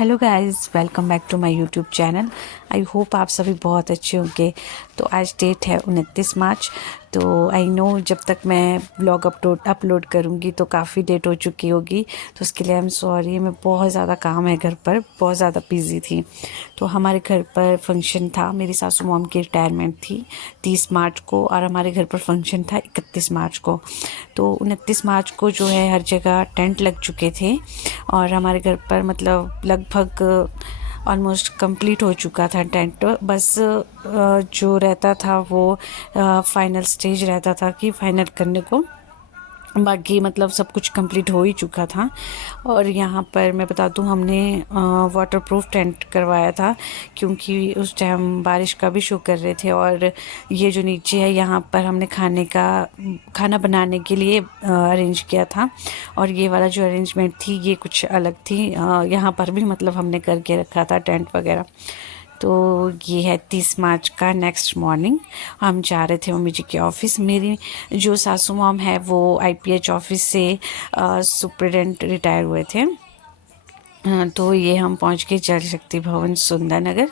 Hello guys, welcome back to my YouTube channel. I hope आप सभी बहुत अच्छे होंगे। तो आज डेट है 29 मार्च। तो आई नो जब तक मैं ब्लॉग अपलोड करूँगी तो काफ़ी डेट हो चुकी होगी। तो उसके लिए आई एम सॉरी, मैं बहुत ज़्यादा काम है घर पर, बहुत ज़्यादा बिजी थी। तो हमारे घर पर फंक्शन था, मेरी सासू मॉम की रिटायरमेंट थी 30 मार्च को, और हमारे घर पर फंक्शन था 31 मार्च को। तो 29 मार्च को जो है हर जगह टेंट लग चुके थे और हमारे घर पर मतलब लगभग ऑलमोस्ट कंप्लीट हो चुका था टेंट। बस जो रहता था वो फाइनल स्टेज रहता था कि फाइनल करने को, बाकी मतलब सब कुछ कंप्लीट हो ही चुका था। और यहाँ पर मैं बता दूँ, हमने वाटरप्रूफ टेंट करवाया था क्योंकि उस टाइम बारिश का भी शो कर रहे थे। और ये जो नीचे है यहाँ पर हमने खाना बनाने के लिए अरेंज किया था। और ये वाला जो अरेंजमेंट थी ये कुछ अलग थी। यहाँ पर भी मतलब हमने करके रखा था टेंट वगैरह। तो ये है 30 मार्च का नेक्स्ट मॉर्निंग। हम जा रहे थे मम्मी जी के ऑफिस। मेरी जो सासू मॉम है वो आईपीएच ऑफिस से सुप्रिटेंडेंट रिटायर हुए थे। तो ये हम पहुंच गए जल शक्ति भवन सुंदर नगर।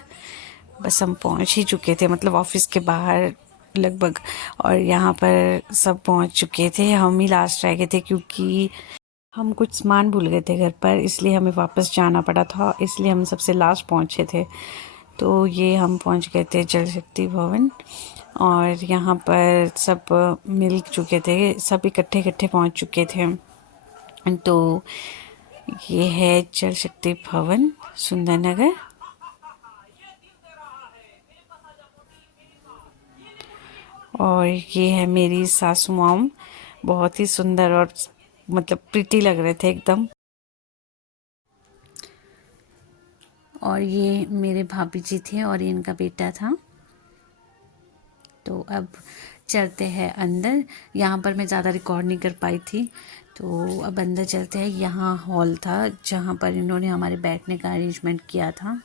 बस हम पहुंच ही चुके थे, मतलब ऑफिस के बाहर लगभग। और यहाँ पर सब पहुंच चुके थे, हम ही लास्ट रह गए थे क्योंकि हम कुछ सामान भूल गए थे घर पर, इसलिए हमें वापस जाना पड़ा था, इसलिए हम सबसे लास्ट पहुंचे थे। तो ये हम पहुंच गए थे जल शक्ति भवन और यहाँ पर सब मिल चुके थे, सब इकट्ठे इकट्ठे पहुंच चुके थे। तो ये है जल शक्ति भवन सुंदर नगर। और ये है मेरी सासू मॉम, बहुत ही सुंदर और मतलब प्रीटी लग रहे थे एकदम। और ये मेरे भाभी जी थे और ये इनका बेटा था। तो अब चलते हैं अंदर। यहाँ पर मैं ज़्यादा रिकॉर्ड नहीं कर पाई थी, तो अब अंदर चलते हैं। यहाँ हॉल था जहाँ पर इन्होंने हमारे बैठने का अरेंजमेंट किया था।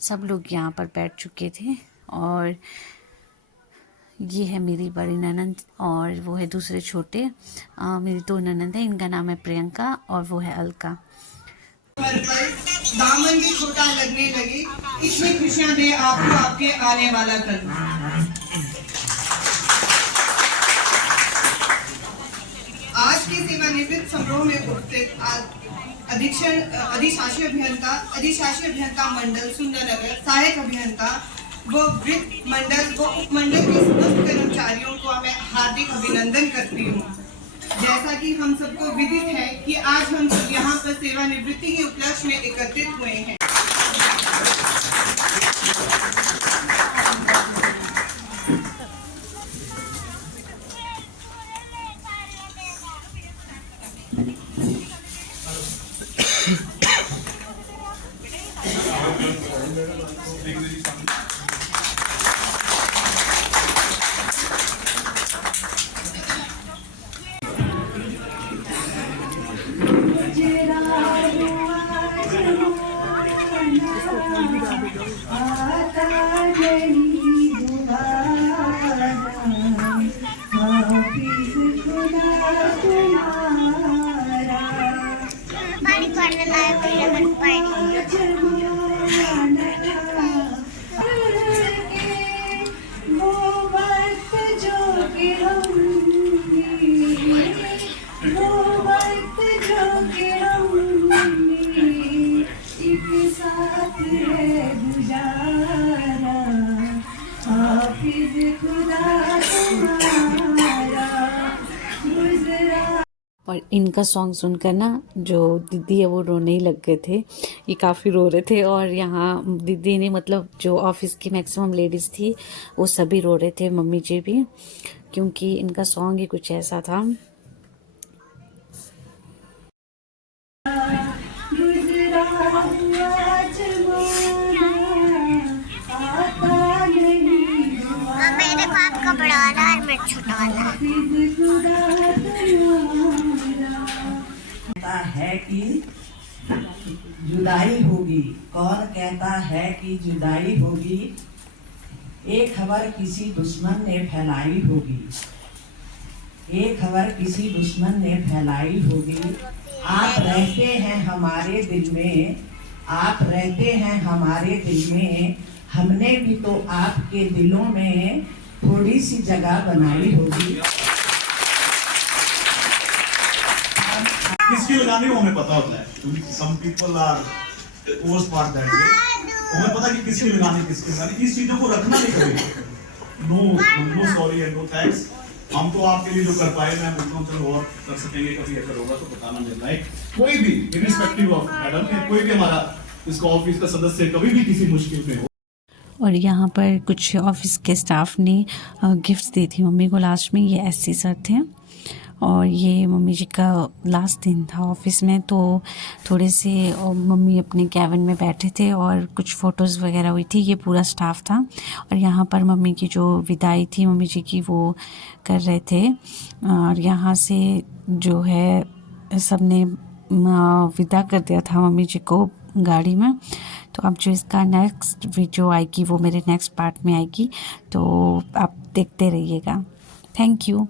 सब लोग यहाँ पर बैठ चुके थे। और ये है मेरी बड़ी ननंद और वो है दूसरे छोटे। मेरी दो ननंद है, इनका नाम है प्रियंका और वो है अलका। दामन भी छोटा लगने लगे, इतनी खुशियां दे आपको आपके आने वाला कल। आज के सेवानिवृत्त समारोह में उपस्थित अधिशासी अभियंता मंडल सुंदरनगर, सहायक अभियंता व वृत्त मंडल व उपमंडल के समस्त कर्मचारियों को मैं हार्दिक अभिनंदन करती हूँ। जैसा कि हम सबको विदित है कि आज हम सब यहाँ पर सेवानिवृत्ति के उपलक्ष्य में एकत्रित हुए हैं। और इनका सॉन्ग सुनकर ना जो दीदी है वो रोने ही लग गए थे। ये काफ़ी रो रहे थे और यहाँ दीदी ने मतलब जो ऑफिस की मैक्सिमम लेडीज़ थी वो सभी रो रहे थे, मम्मी जी भी, क्योंकि इनका सॉन्ग ही कुछ ऐसा था। मेरे बाप का बड़ा वाला और मैं छोटा वाला। कहता है कि जुदाई होगी, कौन कहता है कि जुदाई होगी, एक खबर किसी दुश्मन ने फैलाई होगी, एक खबर किसी दुश्मन ने फैलाई होगी। आप रहते हैं हमारे दिल में, आप रहते हैं हमारे दिल में, हमने भी तो आपके दिलों में थोड़ी सी जगह बनाई होगी। किसकी लगानी वो हमें पता होता है। Some people are post part that way, हमें पता कि किसकी लगानी किसकी लगानी, इस चीजों को रखना नहीं करेंगे। No sorry and no thanks. हम तो आपके लिए जो कर पाए, मैं बोलता हूँ चलो और कर सकेंगे, कभी अगर होगा तो बताना मिल रहा है। कोई भी इरिस्पेक्टिव ऑफ मैडम, कोई भी हमारा इसका ऑफिस का सदस्य कभी भी किसी मुश्किल में हो। और यहाँ पर कुछ ऑफिस के स्टाफ ने गिफ्ट्स दी थी मम्मी को लास्ट में। ये एससी सर थे और ये मम्मी जी का लास्ट दिन था ऑफिस में, तो थोड़े से मम्मी अपने कैबिन में बैठे थे और कुछ फ़ोटोज़ वगैरह हुई थी। ये पूरा स्टाफ था और यहाँ पर मम्मी की जो विदाई थी मम्मी जी की वो कर रहे थे। और यहाँ से जो है सब ने विदा कर दिया था मम्मी जी को गाड़ी में। तो अब जो इसका नेक्स्ट वीडियो आएगी वो मेरे नेक्स्ट पार्ट में आएगी, तो आप देखते रहिएगा। Thank you.